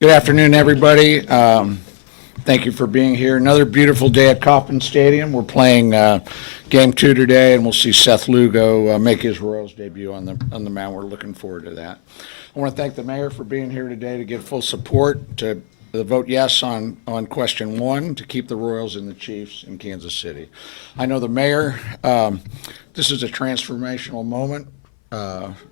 Good afternoon, everybody. Thank you for being here. Another beautiful day at Kauffman Stadium. We're playing Game 2 today, and we'll see Seth Lugo make his Royals debut on the mound. We're looking forward to that. I want to thank the mayor for being here today to give full support to the vote yes on question 1 to keep the Royals and the Chiefs in Kansas City. I know the mayor, this is a transformational moment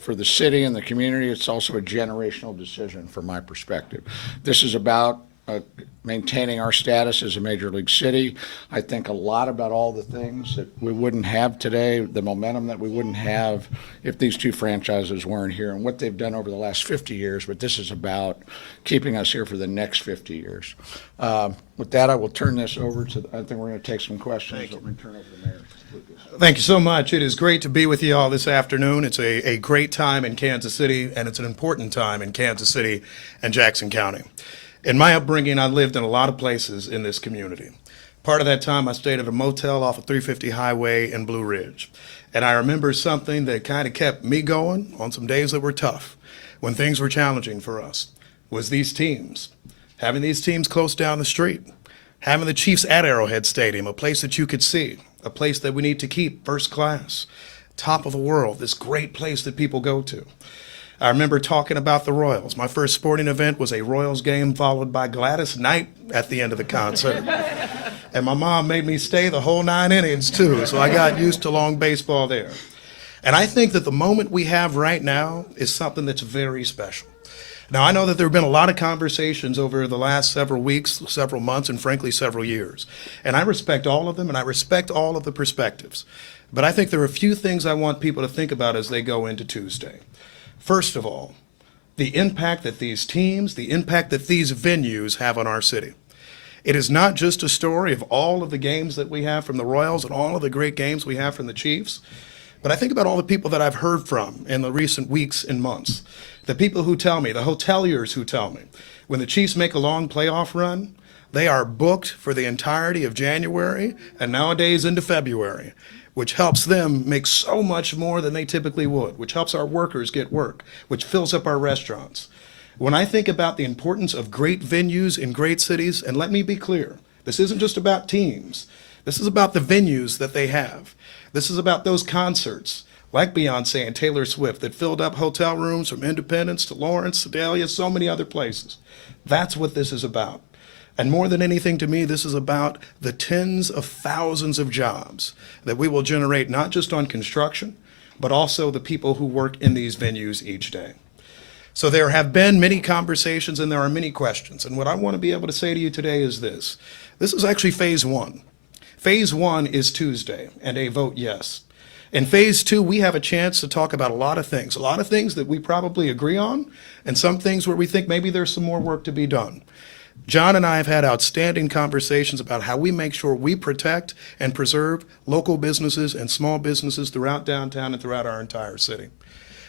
for the city and the community. It's also a generational decision from my perspective. This is about maintaining our status as a major league city. I think a lot about all the things that we wouldn't have today, the momentum that we wouldn't have if these two franchises weren't here and what they've done over the last 50 years, but this is about keeping us here for the next 50 years. With that, I will turn this over to, I think we're going to take some questions. Let me turn over to the mayor. Thank you so much. It is great to be with you all this afternoon. It's a great time in Kansas City, and it's an important time in Kansas City and Jackson County. In my upbringing, I lived in a lot of places in this community. Part of that time, I stayed at a motel off of 350 Highway in Blue Ridge. And I remember something that kind of kept me going on some days that were tough, when things were challenging for us, was these teams. Having these teams close down the street, having the Chiefs at Arrowhead Stadium, a place that you could see, a place that we need to keep first class, top of the world, this great place that people go to. I remember talking about the Royals. My first sporting event was a Royals game followed by Gladys Knight at the end of the concert. And my mom made me stay the whole 9 innings too, so I got used to long baseball there. And I think that the moment we have right now is something that's very special. Now, I know that there have been a lot of conversations over the last several weeks, several months, and frankly, several years. And I respect all of them, and I respect all of the perspectives. But I think there are a few things I want people to think about as they go into Tuesday. First of all, the impact that these teams, the impact that these venues have on our city. It is not just a story of all of the games that we have from the Royals and all of the great games we have from the Chiefs, but I think about all the people that I've heard from in the recent weeks and months. The people who tell me, the hoteliers who tell me, when the Chiefs make a long playoff run, they are booked for the entirety of January and nowadays into February, which helps them make so much more than they typically would, which helps our workers get work, which fills up our restaurants. When I think about the importance of great venues in great cities, and let me be clear, this isn't just about teams. This is about the venues that they have. This is about those concerts, like Beyonce and Taylor Swift, that filled up hotel rooms from Independence to Lawrence, Sedalia, so many other places. That's what this is about. And more than anything to me, this is about the tens of thousands of jobs that we will generate, not just on construction, but also the people who work in these venues each day. So there have been many conversations and there are many questions. And what I want to be able to say to you today is this. This is actually phase 1. Phase 1 is Tuesday and a vote yes. In phase 2, we have a chance to talk about a lot of things that we probably agree on, and some things where we think maybe there's some more work to be done. John and I have had outstanding conversations about how we make sure we protect and preserve local businesses and small businesses throughout downtown and throughout our entire city.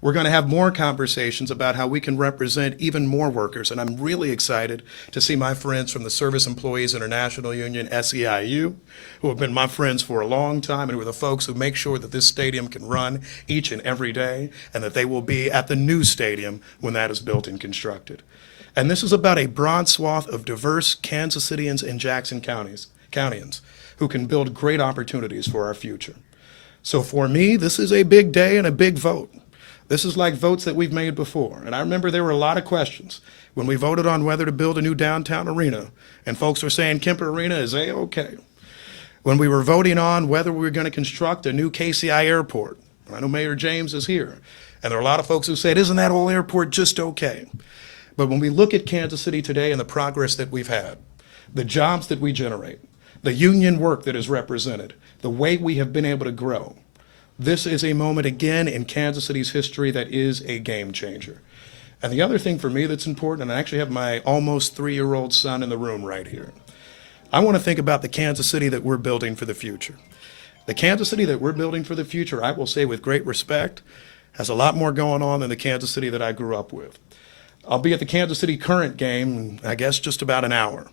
We're going to have more conversations about how we can represent even more workers, and I'm really excited to see my friends from the Service Employees International Union, SEIU, who have been my friends for a long time and who are the folks who make sure that this stadium can run each and every day and that they will be at the new stadium when that is built and constructed. And this is about a broad swath of diverse Kansas Cityans and Jackson Countyans who can build great opportunities for our future. So for me, this is a big day and a big vote. This is like votes that we've made before. And I remember there were a lot of questions when we voted on whether to build a new downtown arena. And folks were saying Kemper Arena is A-OK. When we were voting on whether we were going to construct a new KCI airport. I know Mayor James is here. And there are a lot of folks who said, isn't that old airport just okay? But when we look at Kansas City today and the progress that we've had, the jobs that we generate, the union work that is represented, the way we have been able to grow, this is a moment again in Kansas City's history that is a game changer. And the other thing for me that's important, and I actually have my almost 3-year-old son in the room right here, I want to think about the Kansas City that we're building for the future. The Kansas City that we're building for the future, I will say with great respect, has a lot more going on than the Kansas City that I grew up with. I'll be at the Kansas City Current game, I guess, just about an hour.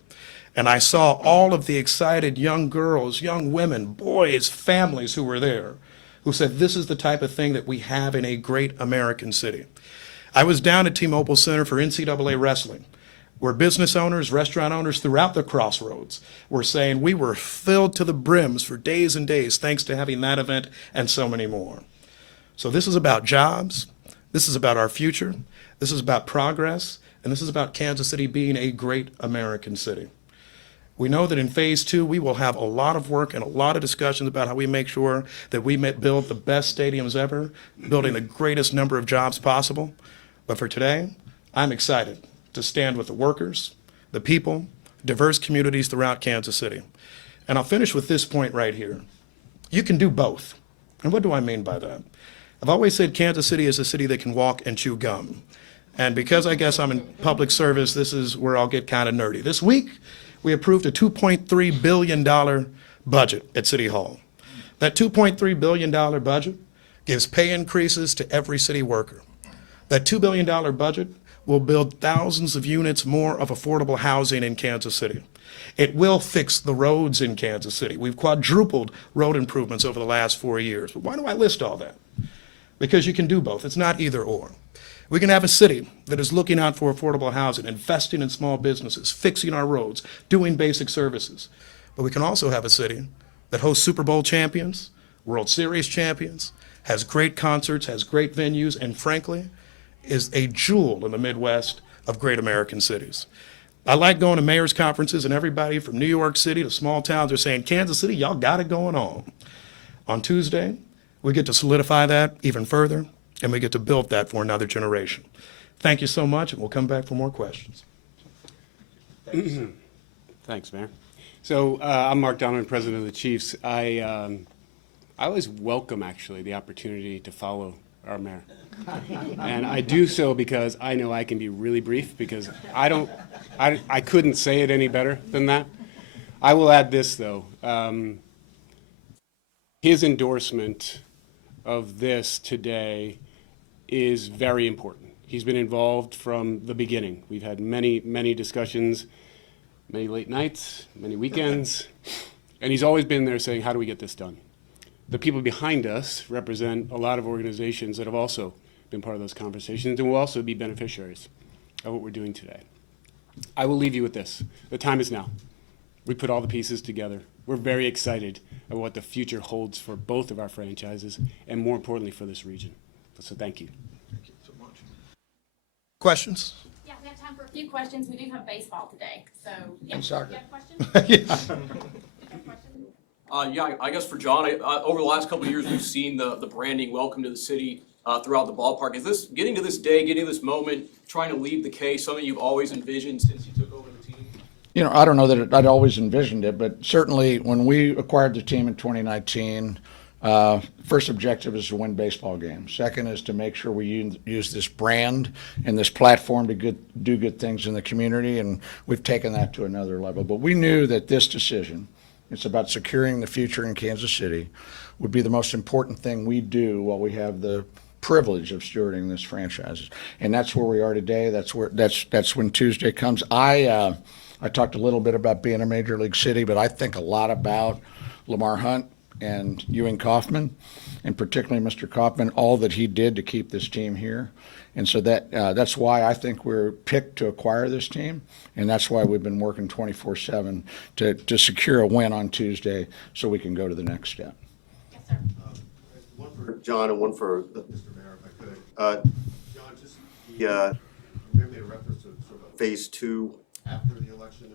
And I saw all of the excited young girls, young women, boys, families who were there, who said this is the type of thing that we have in a great American city. I was down at T-Mobile Center for NCAA wrestling. where business owners, restaurant owners throughout the crossroads were saying we were filled to the brims for days and days thanks to having that event and so many more. So this is about jobs, this is about our future, this is about progress, and this is about Kansas City being a great American city. We know that in phase 2, we will have a lot of work and a lot of discussions about how we make sure that we build the best stadiums ever, building the greatest number of jobs possible. But for today, I'm excited to stand with the workers, the people, diverse communities throughout Kansas City. And I'll finish with this point right here. You can do both. And what do I mean by that? I've always said Kansas City is a city that can walk and chew gum. And because I guess I'm in public service, this is where I'll get kind of nerdy. This week, we approved a $2.3 billion budget at City Hall. That $2.3 billion budget gives pay increases to every city worker. That $2 billion budget will build thousands of units more of affordable housing in Kansas City. It will fix the roads in Kansas City. We've quadrupled road improvements over the last 4 years. But why do I list all that? Because you can do both. It's not either or. We can have a city that is looking out for affordable housing, investing in small businesses, fixing our roads, doing basic services. But we can also have a city that hosts Super Bowl champions, World Series champions, has great concerts, has great venues, and frankly, is a jewel in the Midwest of great American cities. I like going to mayor's conferences, and everybody from New York City to small towns are saying, Kansas City, y'all got it going on. On Tuesday, we get to solidify that even further, and we get to build that for another generation. Thank you so much, and we'll come back for more questions. Thanks, Mayor. So I'm Mark Donovan, President of the Chiefs. I always welcome, actually, the opportunity to follow our mayor. And I do so because I know I can be really brief, because I couldn't say it any better than that. I will add this, though. His endorsement of this today is very important. He's been involved from the beginning. We've had many, many discussions, many late nights, many weekends, and he's always been there saying, how do we get this done? The people behind us represent a lot of organizations that have also been part of those conversations and will also be beneficiaries of what we're doing today. I will leave you with this. The time is now. We put all the pieces together. We're very excited about what the future holds for both of our franchises and, more importantly, for this region. So thank you. Thank you so much. Questions? Yeah, we have time for a few questions. We do have baseball today, so. Yeah. And soccer. You have questions? Yeah. You have questions? Yeah, I guess for John, over the last couple of years, we've seen the branding "Welcome to the City" throughout the ballpark. Is this getting to this day, getting to this moment, trying to leave the K, something you've always envisioned since you took over the team? You know, I don't know that I'd always envisioned it, but certainly when we acquired the team in 2019, first objective is to win baseball games. Second is to make sure we use this brand and this platform to do good things in the community, and we've taken that to another level. But we knew that this decision, it's about securing the future in Kansas City, would be the most important thing we do while we have the privilege of stewarding this franchise. And that's where we are today. That's when Tuesday comes. I talked a little bit about being a major league city, but I think a lot about Lamar Hunt and Ewing Kauffman, and particularly Mr. Kauffman, all that he did to keep this team here. And so that's why I think we're picked to acquire this team, and that's why we've been working 24/7 to secure a win on Tuesday so we can go to the next step. Yes, sir. One for John and one for Mr. Mayor, if I could. John, just the Mayor made a reference to sort of phase 2 after the election.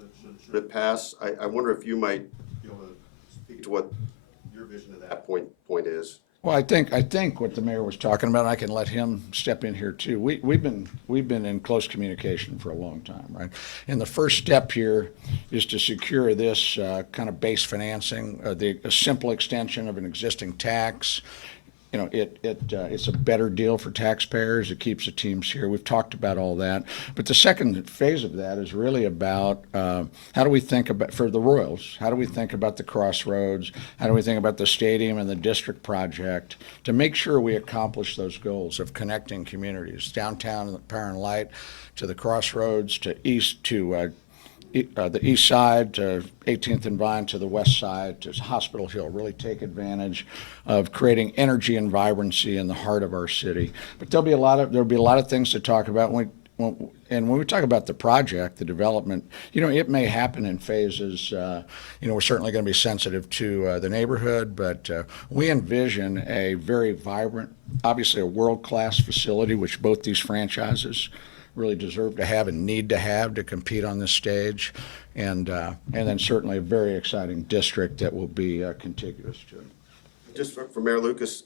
Should it pass? I wonder if you might be able to speak to what your vision of that point is. Well, I think what the mayor was talking about, I can let him step in here too. We've been in close communication for a long time, right? And the first step here is to secure this kind of base financing, a simple extension of an existing tax. You know, it's a better deal for taxpayers. It keeps the teams here. We've talked about all that. But the second phase of that is really about how do we think about, for the Royals, how do we think about the crossroads? How do we think about the stadium and the district project to make sure we accomplish those goals of connecting communities, downtown and the Power and Light to the crossroads, to east to the east side, to 18th and Vine, to the west side, to Hospital Hill, really take advantage of creating energy and vibrancy in the heart of our city. But there'll be a lot of things to talk about. And when we talk about the project, the development, it may happen in phases. We're certainly going to be sensitive to the neighborhood, but we envision a very vibrant, obviously a world-class facility, which both these franchises really deserve to have and need to have to compete on this stage. And then certainly a very exciting district that will be contiguous to it. Just for Mayor Lucas,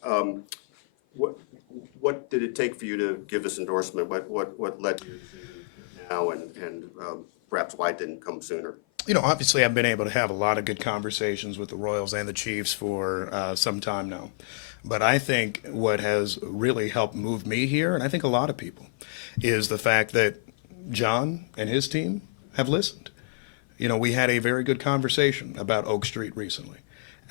what did it take for you to give this endorsement? What led to your decision now, and perhaps why it didn't come sooner? Obviously, I've been able to have a lot of good conversations with the Royals and the Chiefs for some time now. But I think what has really helped move me here, and I think a lot of people, is the fact that John and his team have listened. We had a very good conversation about Oak Street recently.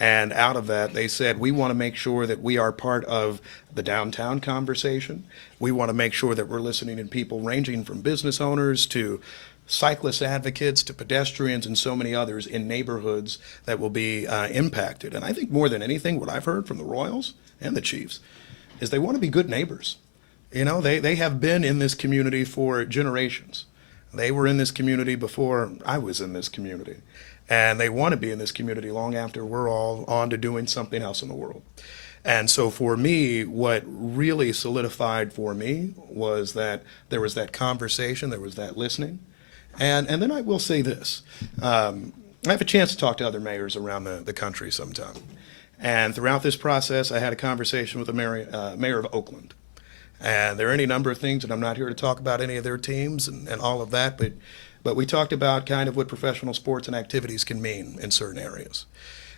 And out of that, they said, we want to make sure that we are part of the downtown conversation. We want to make sure that we're listening to people ranging from business owners to cyclist advocates to pedestrians and so many others in neighborhoods that will be impacted. And I think more than anything, what I've heard from the Royals and the Chiefs is they want to be good neighbors. They have been in this community for generations. They were in this community before I was in this community. And they want to be in this community long after we're all on to doing something else in the world. And so for me, what really solidified for me was that there was that conversation, there was that listening. And then I will say this. I have a chance to talk to other mayors around the country sometime. And throughout this process, I had a conversation with the mayor of Oakland. And there are any number of things, and I'm not here to talk about any of their teams and all of that, but we talked about kind of what professional sports and activities can mean in certain areas.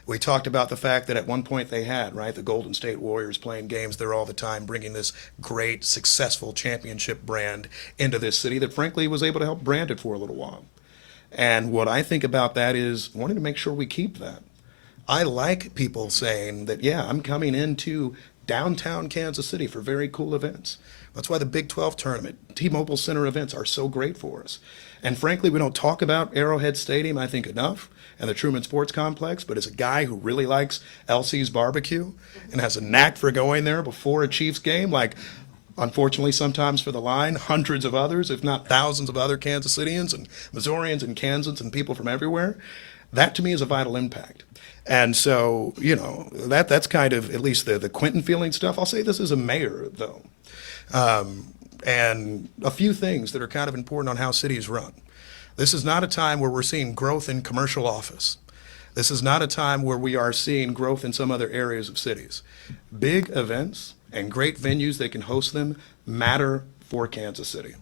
We talked about the fact that at one point they had, right, the Golden State Warriors playing games there all the time, bringing this great, successful championship brand into this city that frankly was able to help brand it for a little while. And what I think about that is wanting to make sure we keep that. I like people saying that, yeah, I'm coming into downtown Kansas City for very cool events. That's why the Big 12 tournament, T-Mobile Center events are so great for us. And frankly, we don't talk about Arrowhead Stadium, I think, enough, and the Truman Sports Complex, but as a guy who really likes LC's barbecue and has a knack for going there before a Chiefs game, like unfortunately sometimes for the line, hundreds of others, if not thousands of other Kansas Cityans and Missourians and Kansans and people from everywhere, that to me is a vital impact. And so, that's kind of at least the Quentin feeling stuff. I'll say this as a mayor, though. And a few things that are kind of important on how cities run. This is not a time where we're seeing growth in commercial office. This is not a time where we are seeing growth in some other areas of cities. Big events and great venues that can host them matter for Kansas City.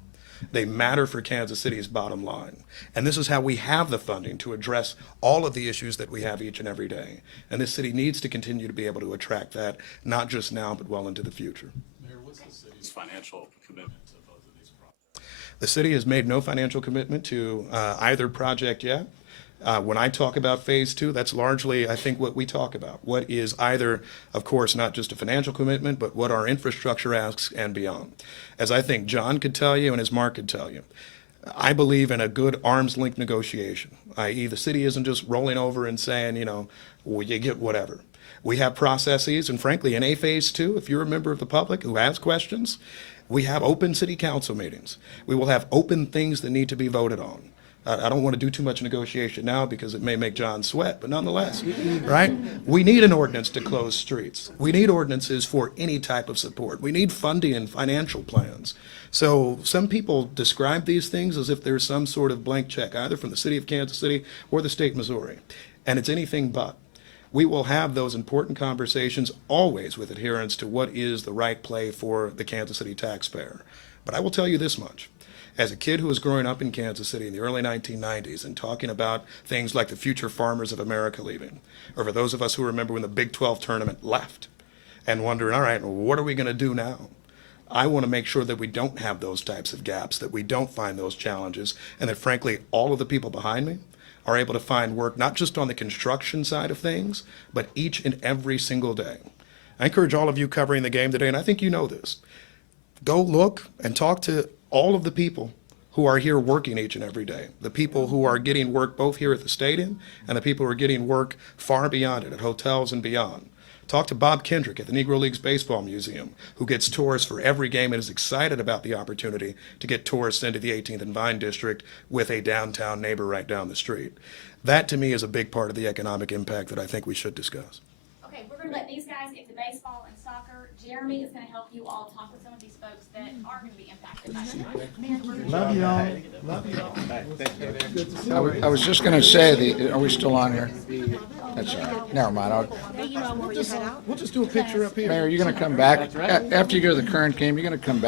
They matter for Kansas City's bottom line. And this is how we have the funding to address all of the issues that we have each and every day. And this city needs to continue to be able to attract that, not just now, but well into the future. Mayor, what's the city's financial commitment to both of these projects? The city has made no financial commitment to either project yet. When I talk about phase two, that's largely, I think, what we talk about. What is either, of course, not just a financial commitment, but what our infrastructure asks and beyond. As I think John could tell you and as Mark could tell you, I believe in a good arm's length negotiation, i.e. the city isn't just rolling over and saying, well, you get whatever. We have processes, and frankly, in a phase two, if you're a member of the public who has questions, we have open city council meetings. We will have open things that need to be voted on. I don't want to do too much negotiation now because it may make John sweat, but nonetheless, right? We need an ordinance to close streets. We need ordinances for any type of support. We need funding and financial plans. So some people describe these things as if there's some sort of blank check, either from the city of Kansas City or the state of Missouri. And it's anything but. We will have those important conversations always with adherence to what is the right play for the Kansas City taxpayer. But I will tell you this much. As a kid who was growing up in Kansas City in the early 1990s and talking about things like the future farmers of America leaving, or for those of us who remember when the Big 12 tournament left and wondering, all right, what are we going to do now? I want to make sure that we don't have those types of gaps, that we don't find those challenges, and that frankly, all of the people behind me are able to find work, not just on the construction side of things, but each and every single day. I encourage all of you covering the game today, and I think you know this. Go look and talk to all of the people who are here working each and every day, the people who are getting work both here at the stadium and the people who are getting work far beyond it, at hotels and beyond. Talk to Bob Kendrick at the Negro Leagues Baseball Museum, who gets tourists for every game and is excited about the opportunity to get tourists into the 18th and Vine District with a downtown neighbor right down the street. That, to me, is a big part of the economic impact that I think we should discuss. Okay, we're gonna let these guys get to baseball and soccer. Jeremy is gonna help you all talk with some of these folks that are gonna be impacted by this. Love y'all. I was just going to say, are we still on here? That's all right. Never mind. We'll just do a picture up here. Mayor, you're going to come back? After you go to the current game, you're going to come back?